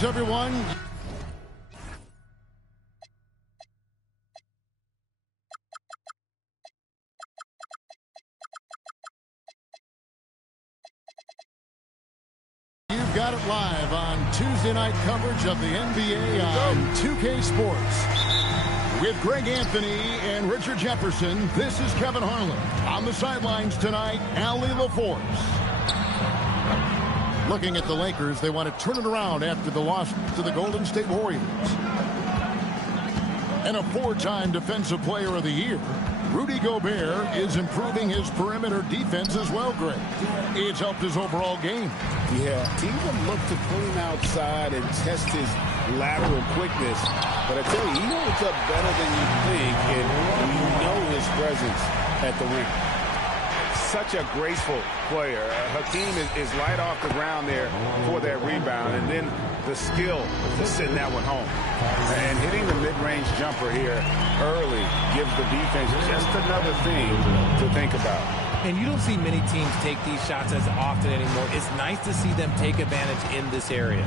Greetings, everyone. You've got it live on Tuesday night coverage of the NBA on 2K Sports. With Greg Anthony and Richard Jefferson, this is Kevin Harlan. On the sidelines tonight, Allie LaForce. Looking at the Lakers, they want to turn it around after the loss to the Golden State Warriors. And a four-time Defensive Player of the Year, Rudy Gobert is improving his perimeter defense as well, Greg. It's helped his overall game. Yeah, teams have looked to pull him outside and test his lateral quickness. But I tell you, he holds up better than you think, and you know his presence at the rim. Such a graceful player. Hakeem is light off the ground there for that rebound, and then the skill to send that one home. And hitting the mid-range jumper here early gives the defense just another thing to think about. And you don't see many teams take these shots as often anymore. It's nice to see them take advantage in this area.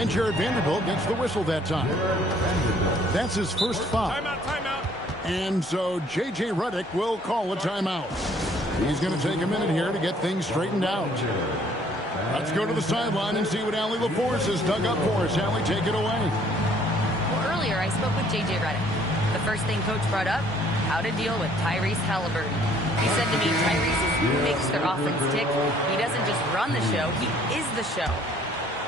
And Jared Vanderbilt gets the whistle that time. That's his first foul. Timeout. And so J.J. Redick will call a timeout. He's going to take a minute here to get things straightened out. Let's go to the sideline and see what Allie LaForce has dug up for us. Allie, take it away. Well, earlier I spoke with J.J. Redick. The first thing Coach brought up, how to deal with Tyrese Halliburton. He said to me, Tyrese is who makes their offense tick. He doesn't just run the show, he is the show.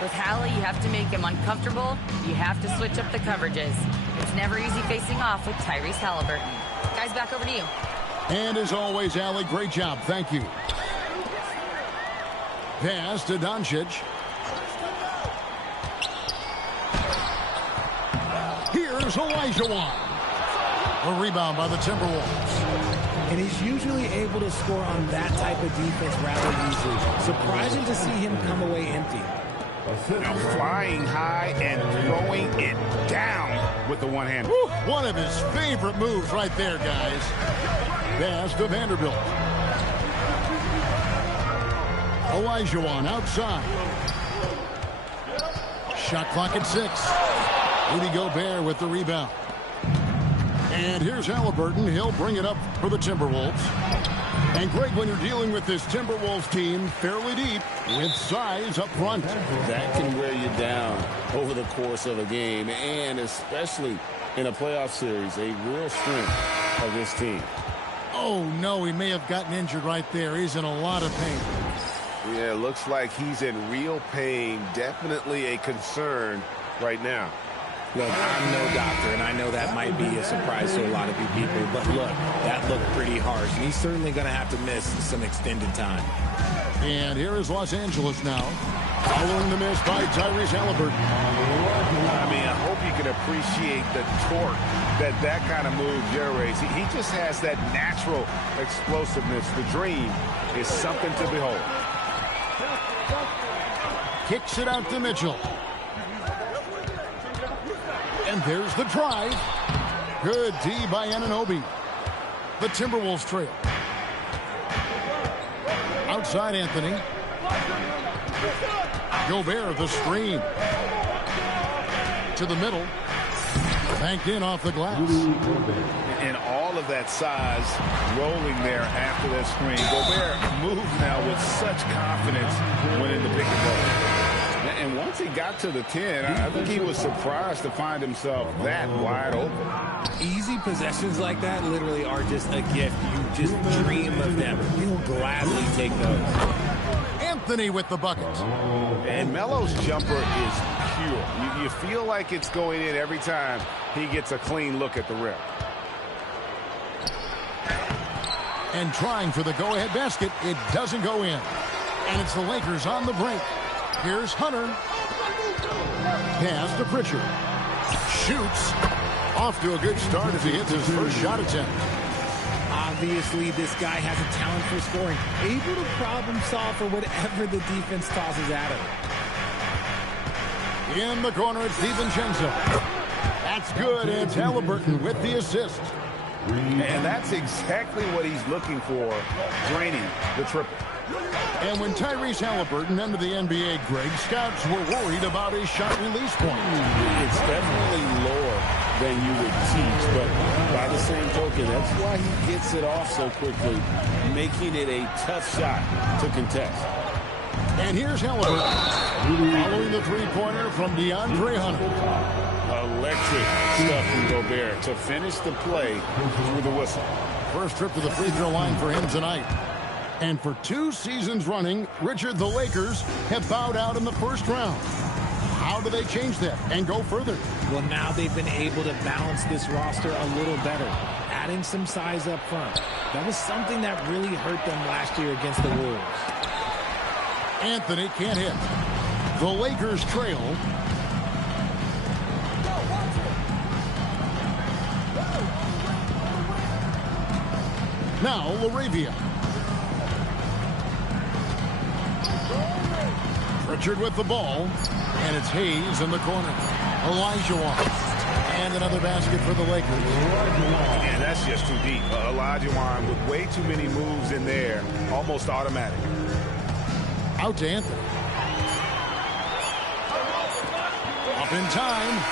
With Hallie, you have to make him uncomfortable. You have to switch up the coverages. It's never easy facing off with Tyrese Halliburton. Guys, back over to you. And as always, Allie, great job. Thank you. Pass to Doncic. Here's Olajuwon. A rebound by the Timberwolves. And he's usually able to score on that type of defense rather easily. Surprising to see him come away empty. Now flying high and throwing it down with the one hand. One of his favorite moves right there, guys. Pass to Vanderbilt. Olajuwon outside. Shot clock at 6. Rudy Gobert with the rebound. And here's Halliburton. He'll bring it up for the Timberwolves. And Greg, when you're dealing with this Timberwolves team fairly deep with size up front, that can wear you down over the course of a game, and especially in a playoff series, a real strength of this team. Oh, no, he may have gotten injured right there. He's in a lot of pain. Yeah, looks like he's in real pain. Definitely a concern right now. Look, I'm no doctor, and I know that might be a surprise to a lot of you people, but look, that looked pretty harsh, and he's certainly going to have to miss some extended time. And here is Los Angeles now, following the miss by Tyrese Halliburton. I mean, I hope you can appreciate the torque that kind of move generates. He just has that natural explosiveness. The dream is something to behold. Kicks it out to Mitchell. And there's the drive. Good D by Anunoby. The Timberwolves trail. Outside Anthony. Gobert, the screen. To the middle. Banked in off the glass. And all of that size rolling there after that screen. Gobert moves now with such confidence when in the pick and roll. And once he got to the 10, I think he was surprised to find himself that wide open. Easy possessions like that literally are just a gift. You just dream of them. You'll gladly take those. Anthony with the bucket. And Melo's jumper is pure. You feel like it's going in every time he gets a clean look at the rim. And trying for the go-ahead basket, it doesn't go in. And it's the Lakers on the break. Here's Hunter. Pass to Pritchard. Shoots. Off to a good start as he hits his first shot attempt. Obviously, this guy has a talent for scoring. Able to problem solve for whatever the defense tosses at him. In the corner, it's DiVincenzo. That's good. It's Halliburton with the assist. And that's exactly what he's looking for, draining the triple. And when Tyrese Haliburton entered the NBA, Greg, scouts were worried about his shot release point. It's definitely lower than you would teach, but by the same token, that's why he gets it off so quickly, making it a tough shot to contest. And here's Haliburton following the three-pointer from DeAndre Hunter. Electric stuff from Gobert to finish the play through the whistle. First trip to the free throw line for him tonight. And for 2 seasons running, Richard, the Lakers have bowed out in the first round. How do they change that and go further? Well, now they've been able to balance this roster a little better, adding some size up front. That was something that really hurt them last year against the Wolves. Anthony can't hit. The Lakers trail. Now LaRavia. Richard with the ball. And it's Hayes in the corner. Olajuwon. And another basket for the Lakers. Yeah, that's just too deep. Olajuwon with way too many moves in there. Almost automatic. Out to Anthony. Up in time.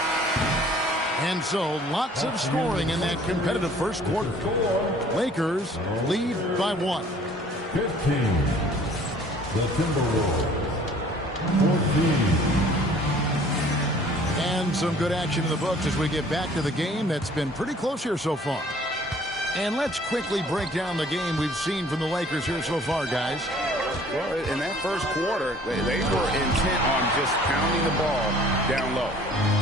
And so lots of scoring in that competitive first quarter. Lakers lead by 1. 15. The Timberwolves. 14. And some good action in the books as we get back to the game that's been pretty close here so far. And let's quickly break down the game we've seen from the Lakers here so far, guys. Well, in that first quarter, they were intent on just pounding the ball down low.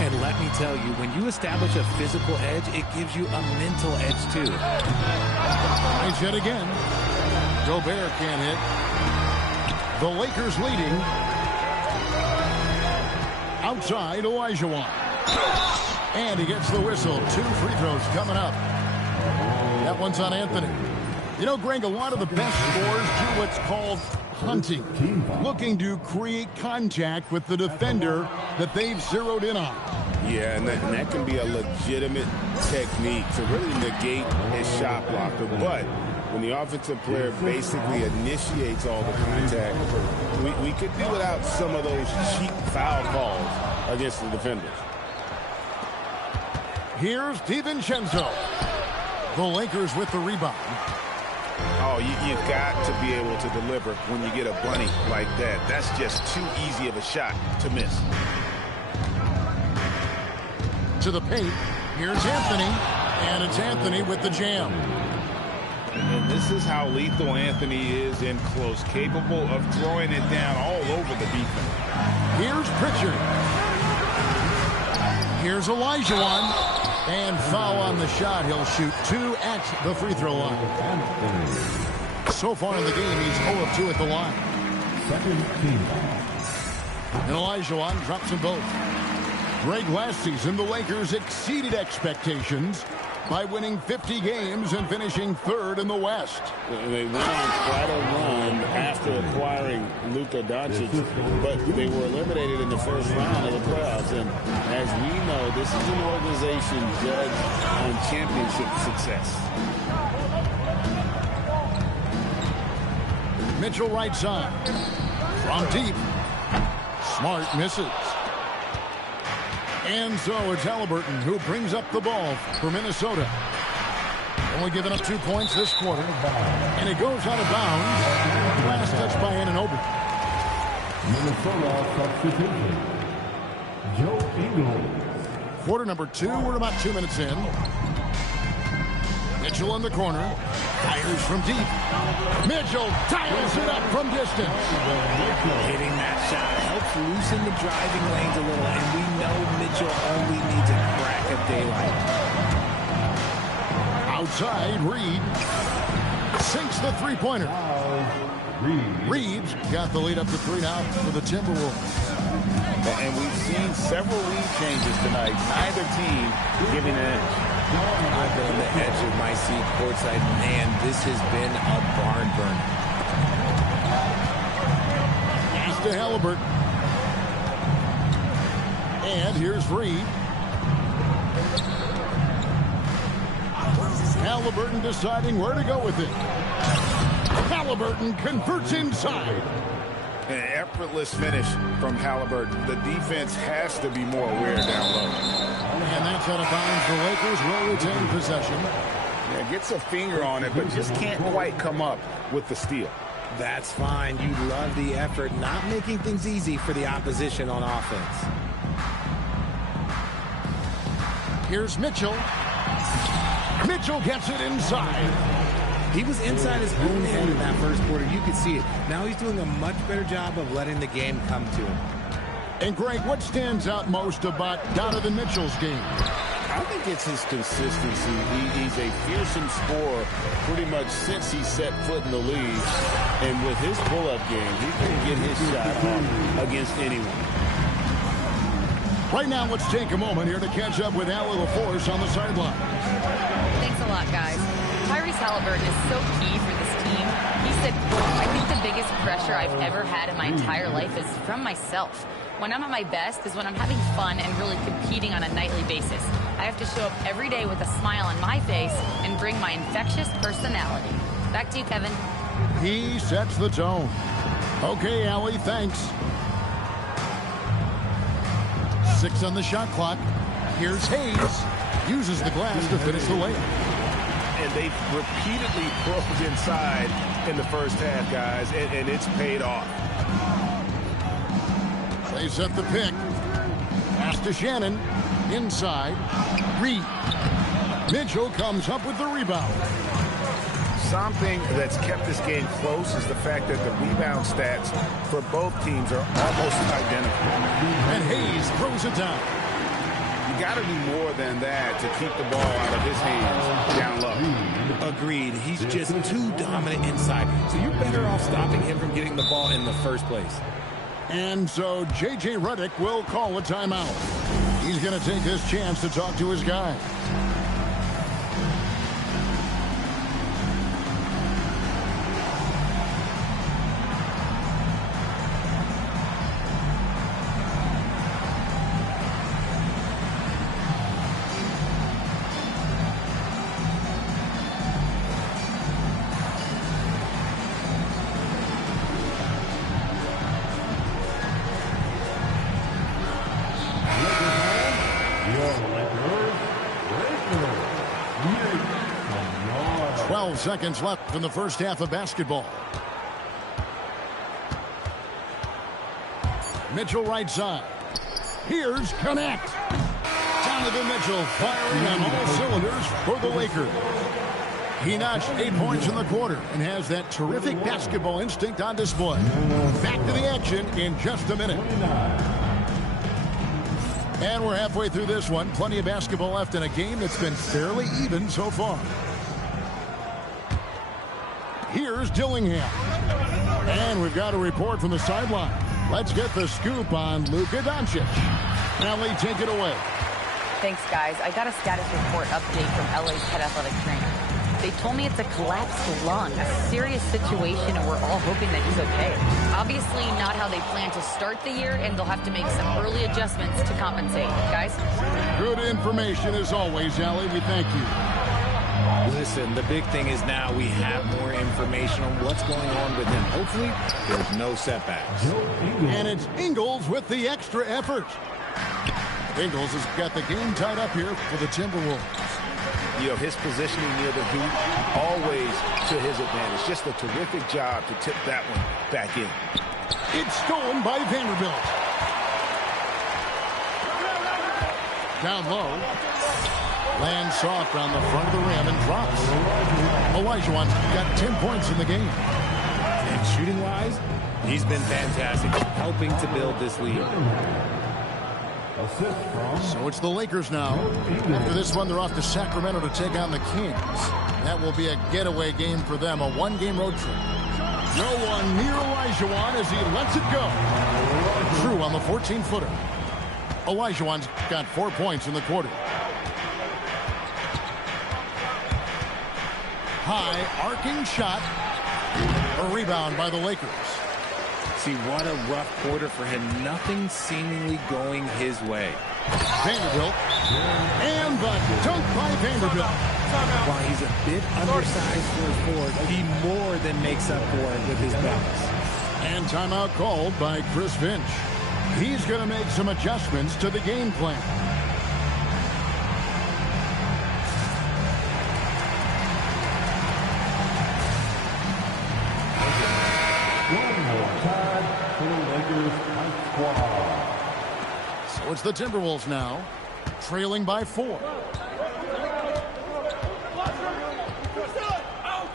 And let me tell you, when you establish a physical edge, it gives you a mental edge too. Nice hit again. Gobert can't hit. The Lakers leading. Outside, Olajuwon. And he gets the whistle. 2 free throws coming up. That one's on Anthony. You know, Greg, a lot of the best scorers do what's called hunting, looking to create contact with the defender that they've zeroed in on. Yeah, and that can be a legitimate technique to really negate his shot blocker. But when the offensive player basically initiates all the contact, we could do without some of those cheap foul calls against the defenders. Here's DiVincenzo. The Lakers with the rebound. Oh, you've got to be able to deliver when you get a bunny like that. That's just too easy of a shot to miss. To the paint. Here's Anthony. And it's Anthony with the jam. And this is how lethal Anthony is in close, capable of throwing it down all over the defense. Here's Pritchard. Here's Olajuwon. And foul on the shot. He'll shoot 2 at the free throw line. So far in the game, he's 0 of 2 at the line. And Olajuwon drops them both. Greg, last season, the Lakers exceeded expectations by winning 50 games and finishing 3rd in the West. They went on quite a run after acquiring Luka Doncic, but they were eliminated in the first round of the playoffs. And as we know, this is an organization judged on championship success. Mitchell right side. From deep. Smart misses. And so it's Haliburton who brings up the ball for Minnesota. Only giving up 2 points this quarter. And it goes out of bounds. Last touch by Anunoby. Minnesota substitution. Joe Ingles. Quarter number 2. We're about 2 minutes in. Mitchell in the corner. Fires from deep. Mitchell dials it up from distance. Hitting that shot helps loosen the driving lanes a little, and we know Mitchell only needs a crack of daylight. Outside, Reed sinks the three-pointer. Reed's got the lead up to 3 now for the Timberwolves. And we've seen several lead changes tonight. Neither team giving an edge. I've been on the edge of my seat courtside. Man, this has been a barn burner. Pass to Haliburton. And here's Reed. Haliburton deciding where to go with it. Halliburton converts inside. An effortless finish from Halliburton. The defense has to be more aware down low. And that's out of bounds. The Lakers will retain possession. Yeah, gets a finger on it, but just can't quite come up with the steal. That's fine. You love the effort, not making things easy for the opposition on offense. Here's Mitchell. Mitchell gets it inside. He was inside his own head in that first quarter. You could see it. Now he's doing a much better job of letting the game come to him. And, Greg, what stands out most about Donovan Mitchell's game? I think it's his consistency. He's a fearsome scorer pretty much since he set foot in the league. And with his pull-up game, he can get his shot off against anyone. Right now, let's take a moment here to catch up with Allie LaForce on the sideline. Thanks a lot, guys. Tyrese Halliburton is so key for this team. He said, I think the biggest pressure I've ever had in my entire life is from myself. When I'm at my best is when I'm having fun and really competing on a nightly basis. I have to show up every day with a smile on my face and bring my infectious personality. Back to you, Kevin. He sets the tone. Okay, Allie, thanks. 6 on the shot clock. Here's Hayes. Uses the glass to finish the layup. And they've repeatedly probed inside in the first half, guys, and it's paid off. They set the pick. Pass to Shannon. Inside. Reed. Mitchell comes up with the rebound. Something that's kept this game close is the fact that the rebound stats for both teams are almost identical. And Hayes throws it down. You got to do more than that to keep the ball out of his hands down low. Agreed. He's just too dominant inside. So you're better off stopping him from getting the ball in the first place. And so J.J. Redick will call a timeout. He's going to take this chance to talk to his guy. Seconds left in the first half of basketball. Mitchell right side. Here's Connect. Donovan Mitchell firing on all cylinders for the Lakers. He notched 8 points in the quarter and has that terrific basketball instinct on display. Back to the action in just a minute. And we're halfway through this one. Plenty of basketball left in a game that's been fairly even so far. Here's Dillingham. And we've got a report from the sideline. Let's get the scoop on Luka Doncic. Allie, take it away. Thanks, guys. I got a status report update from LA's head athletic trainer. They told me it's a collapsed lung, a serious situation, and we're all hoping that he's okay. Obviously not how they plan to start the year, and they'll have to make some early adjustments to compensate. Guys? Good information as always, Allie. We thank you. Listen, the big thing is now we have more information on what's going on with him. Hopefully, there's no setbacks. And it's Ingles with the extra effort. Ingles has got the game tied up here for the Timberwolves. You know, his positioning near the hoop, always to his advantage. Just a terrific job to tip that one back in. It's stolen by Vanderbilt. Down low. Lands soft on the front of the rim and drops. Olajuwon's got 10 points in the game. And shooting-wise, he's been fantastic, helping to build this lead. So it's the Lakers now. After this one, they're off to Sacramento to take on the Kings. That will be a getaway game for them, a one-game road trip. No one near Olajuwon as he lets it go. True on the 14-footer. Olajuwon's got 4 points in the quarter. High arcing shot. A rebound by the Lakers. See, what a rough quarter for him. Nothing seemingly going his way. Vanderbilt. And the dunk by Vanderbilt. While he's a bit undersized for his forward, he more than makes up for it with his balance. And timeout called by Chris Finch. He's going to make some adjustments to the game plan. One more time for the Lakers High Squad. So it's the Timberwolves now, trailing by 4.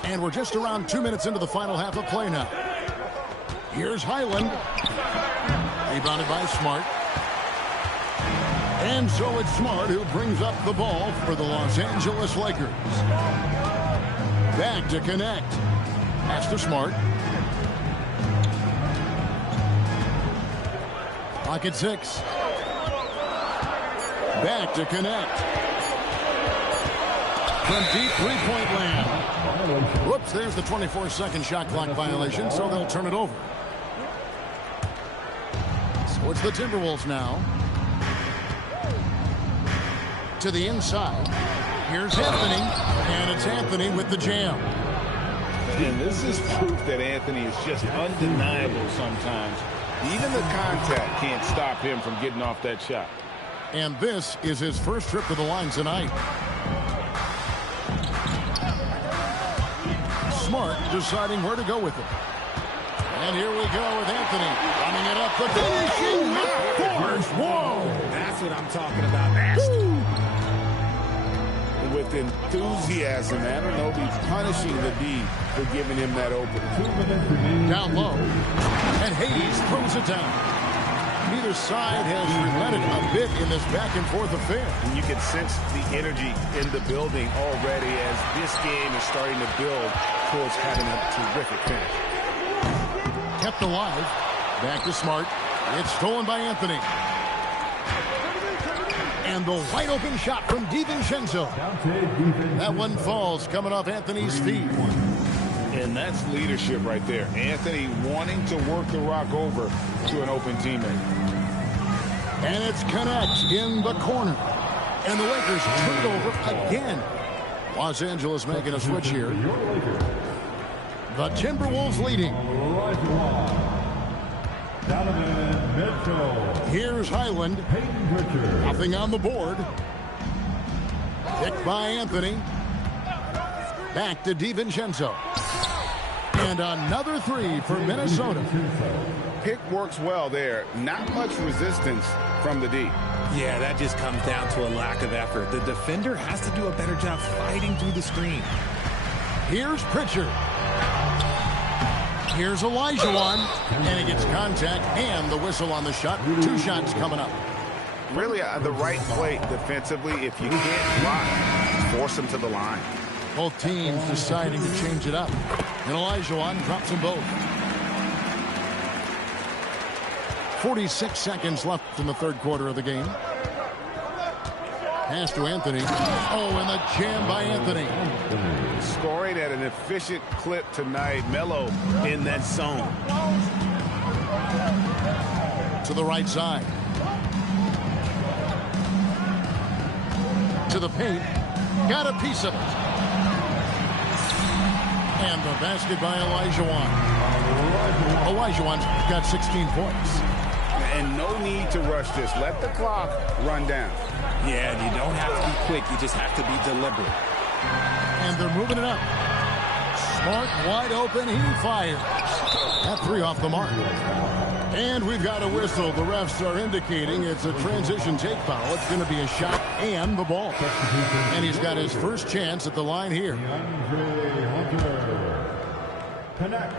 And we're just around 2 minutes into the final half of play now. Here's Highland. Rebounded by Smart. And so it's Smart who brings up the ball for the Los Angeles Lakers. Back to connect. Pass to Smart. Pocket 6. Back to connect. From deep three-point land. Whoops, there's the 24-second shot clock violation, so they'll turn it over. So it's the Timberwolves now. To the inside. Here's Anthony, and it's Anthony with the jam. And this is proof that Anthony is just undeniable sometimes. Even the contact can't stop him from getting off that shot. And this is his first trip to the line tonight. Smart deciding where to go with it. And here we go with Anthony. Running it up the finishing. Of course. Whoa. That's what I'm talking about. Nasty. With enthusiasm, I don't know if he's punishing the D for giving him that open. Down low. And Hayes throws it down. Neither side has relented a bit in this back-and-forth affair. And you can sense the energy in the building already as this game is starting to build towards having a terrific finish. Kept alive. Back to Smart. It's stolen by Anthony. And the wide-open shot from DiVincenzo. That one falls coming off Anthony's feet. And that's leadership right there. Anthony wanting to work the rock over to an open teammate. And it's Connect in the corner. And the Lakers turn it over again. Los Angeles making a switch here. The Timberwolves leading. Here's Highland. Nothing on the board. Picked by Anthony. Back to DiVincenzo. And another three for Minnesota. Pick works well there. Not much resistance from the D. Yeah, that just comes down to a lack of effort. The defender has to do a better job fighting through the screen. Here's Pritchard. Here's Olajuwon. And he gets contact and the whistle on the shot. 2 shots coming up. Really the right play defensively. If you can't block, force them to the line. Both teams deciding to change it up. And Olajuwon drops them both. 46 seconds left in the third quarter of the game. Pass to Anthony. Oh, and the jam by Anthony. Scoring at an efficient clip tonight. Melo in that zone. To the right side. To the paint. Got a piece of it. And the basket by Olajuwon. Olajuwon's got 16 points. And no need to rush this. Let the clock run down. Yeah, you don't have to be quick. You just have to be deliberate. And they're moving it up. Smart wide open. He fires. That 3 off the mark. And we've got a whistle. The refs are indicating it's a transition take foul. It's going to be a shot and the ball. And he's got his first chance at the line here. Connect.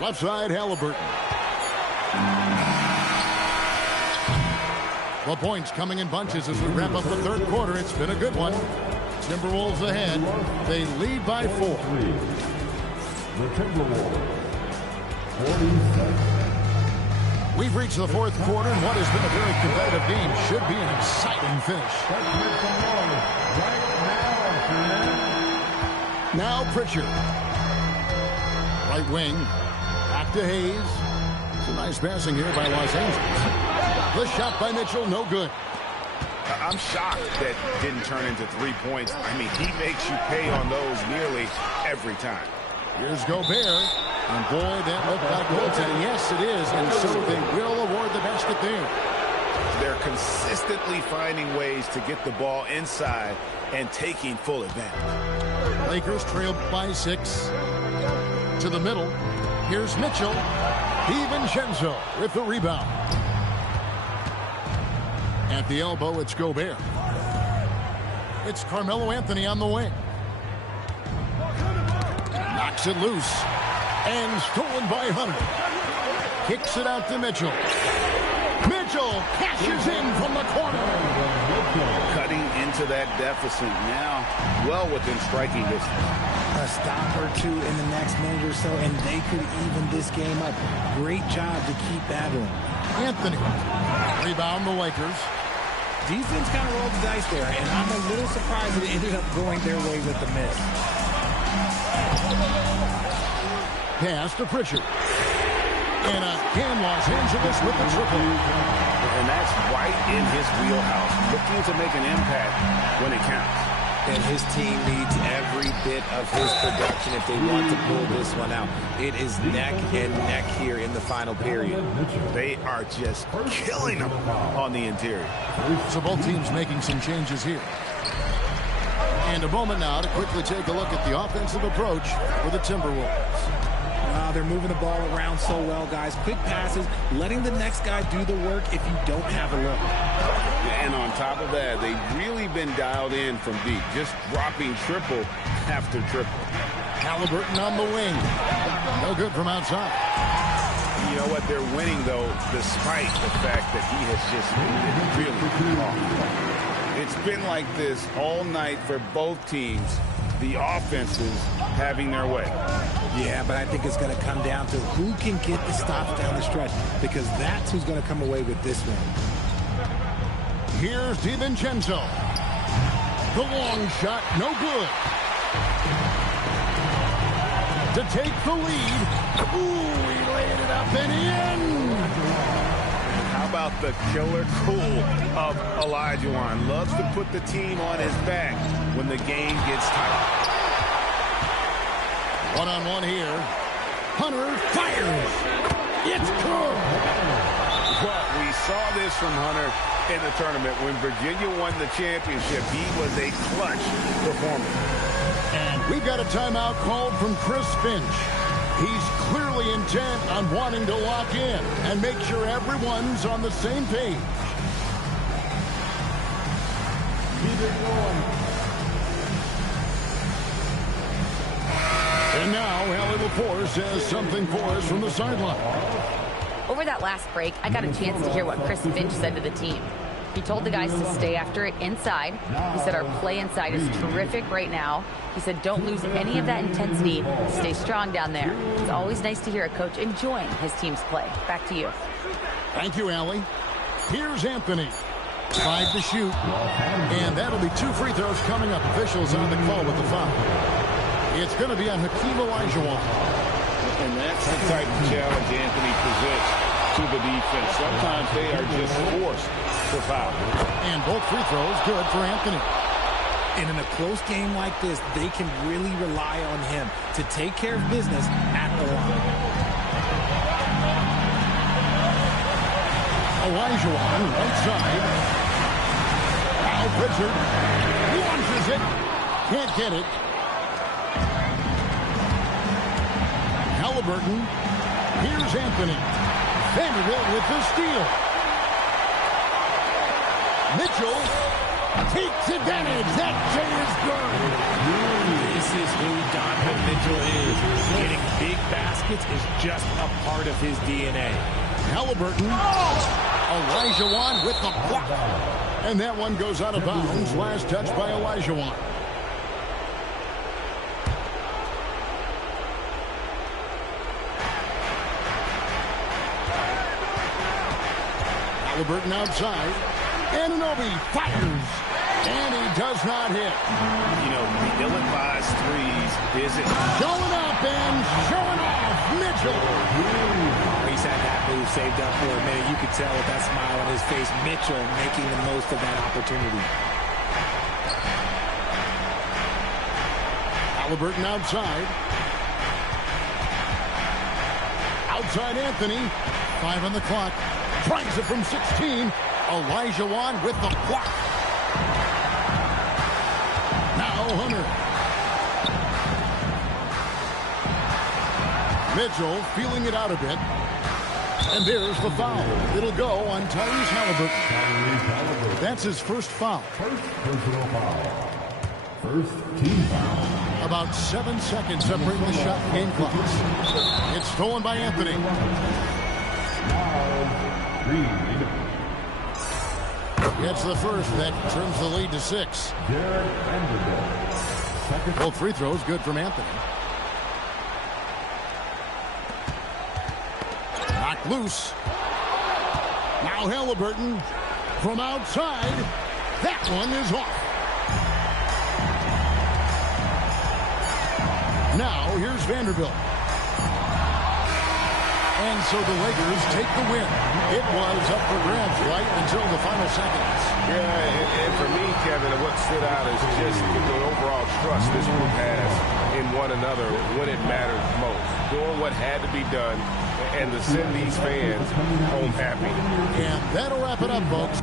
Left side, Halliburton. Well, points coming in bunches as we wrap up the third quarter. It's been a good one. Timberwolves ahead. They lead by 4. The Timberwolves. 47. We've reached the fourth quarter, and what has been a very competitive game should be an exciting finish. Now Pritchard. Right wing. Back to Hayes. Some nice passing here by Los Angeles. The shot by Mitchell, no good. I'm shocked that didn't turn into 3 points. I mean, he makes you pay on those nearly every time. Here's Gobert. And boy, that looked like goaltending. Yes, it is. And so they will award the basket there. They're consistently finding ways to get the ball inside and taking full advantage. Lakers trail by 6. To the middle. Here's Mitchell. DiVincenzo with the rebound. At the elbow, it's Gobert. It's Carmelo Anthony on the wing. Knocks it loose. And stolen by Hunter. Kicks it out to Mitchell. Mitchell cashes in from the corner. Cutting into that deficit now, well within striking distance. A stop or two in the next minute or so, and they could even this game up. Great job to keep battling. Anthony. Rebound the Lakers. Defense kind of rolled the dice there, and I'm a little surprised that it ended up going their way with the miss. Pass to Pritchard. And again, Los Angeles with the triple. And that's right in his wheelhouse, looking to make an impact when it counts. And his team needs every bit of his production if they want to pull this one out. It is neck and neck here in the final period. They are just killing them on the interior. So both teams making some changes here. And a moment now to quickly take a look at the offensive approach for the Timberwolves. They're moving the ball around so well, guys. Quick passes, letting the next guy do the work if you don't have a look. And on top of that, they've really been dialed in from deep, just dropping triple after triple. Halliburton on the wing. No good from outside. You know what? They're winning, though, despite the fact that he has just been really off. It's been like this all night for both teams. The offenses having their way. Yeah, but I think it's going to come down to who can get the stops down the stretch, because that's who's going to come away with this one. Here's DiVincenzo. The long shot, no good. To take the lead. Ooh, he laid it up and in. How about the killer cool of Olajuwon? Loves to put the team on his back when the game gets tight. One-on-one here. Hunter fires. It's good. Well, we saw this from Hunter in the tournament. When Virginia won the championship, he was a clutch performer. And we've got a timeout called from Chris Finch. He's clearly intent on wanting to lock in and make sure everyone's on the same page. Keep it going. And now, Allie LaForce has something for us from the sideline. Over that last break, I got a chance to hear what Chris Finch said to the team. He told the guys to stay after it inside. He said our play inside is terrific right now. He said don't lose any of that intensity. Stay strong down there. It's always nice to hear a coach enjoying his team's play. Back to you. Thank you, Allie. Here's Anthony. 5 to shoot. And that'll be 2 free throws coming up. Officials on the call with the foul. It's going to be on Hakeem Olajuwon. And that's the type of challenge Anthony presents to the defense. Sometimes they are just forced to foul. And both free throws good for Anthony. And in a close game like this, they can really rely on him to take care of business at the line. Olajuwon, right side. Al Pritchard launches it. Can't get it. Halliburton. Here's Anthony. Vanderbilt with the steal. Mitchell takes advantage. That J is good. This is who Donovan Mitchell is. Getting big baskets is just a part of his DNA. Halliburton. Olajuwon with the block. And that one goes out of bounds. Last touch by Olajuwon. Halliburton outside. Anunoby fires. And he does not hit. You know, the ill-advised threes isn't... Showing up and showing off. Mitchell. He's had that move saved up for a minute. You could tell with that smile on his face. Mitchell making the most of that opportunity. Haliburton outside. Outside Anthony. 5 on the clock. Tries it from 16. Elijah Wan with the block. Now Hunter. Mitchell feeling it out a bit. And there's the foul. It'll go on Tyrese Haliburton. That's his first foul. First personal foul. First team foul. About 7 seconds separating the shot and game clocks. It's stolen by Anthony. Miles Reed. Gets the first. That turns the lead to 6. Derek Vanderbilt. Second. Both free throws good from Anthony. Knocked loose. Now Haliburton from outside. That one is off. Now here's Vanderbilt. And so the Lakers take the win. It was up for grabs right until the final seconds. Yeah, and for me, Kevin, what stood out is just the overall trust this group has in one another when it matters most. Doing what had to be done and to send these fans home happy. And that'll wrap it up, folks.